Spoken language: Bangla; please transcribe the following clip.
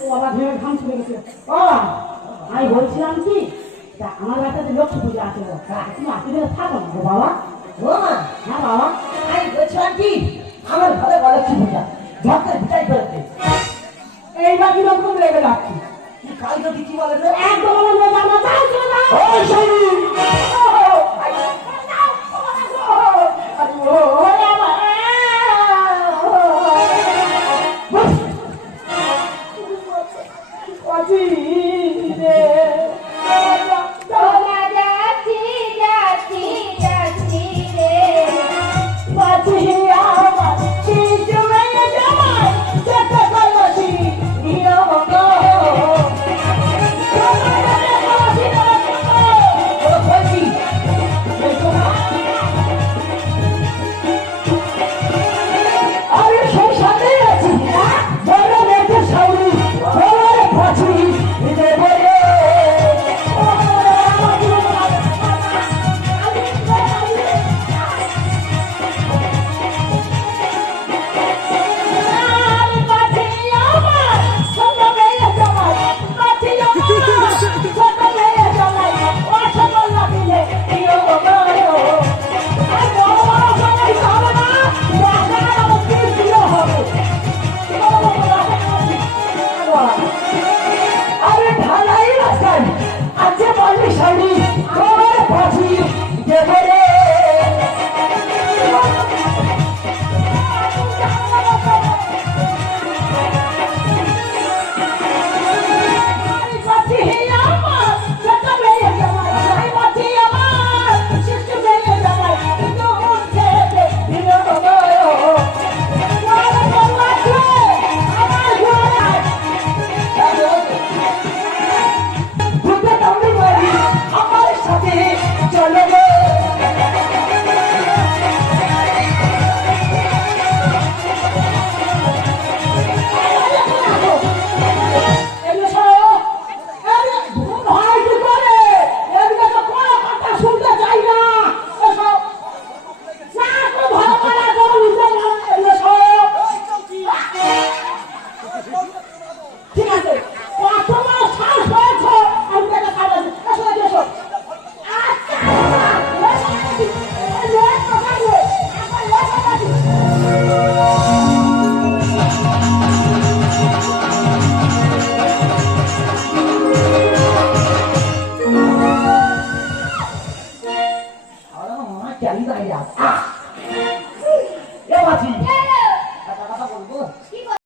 ও বাবা ধরে ঘাম ছুটে গেছে। ও আমি বলছিলাম কি আমার বাচ্চাদের লক্ষ্মী পূজা আছে, তুমি আসলে থাকো না গো বাবা। ও মা, হ্যাঁ বাবা, আমি বলছিলাম কি আমার ঘরে লক্ষ্মী পূজা ঝড়কে বিদায় করতে। এইবার কিরকম লেগে যাচ্ছি? কি কাল যদি কি বলে রে? একদম আমার মেয়ে জানা, তাই চলে যাও। ওই শরীর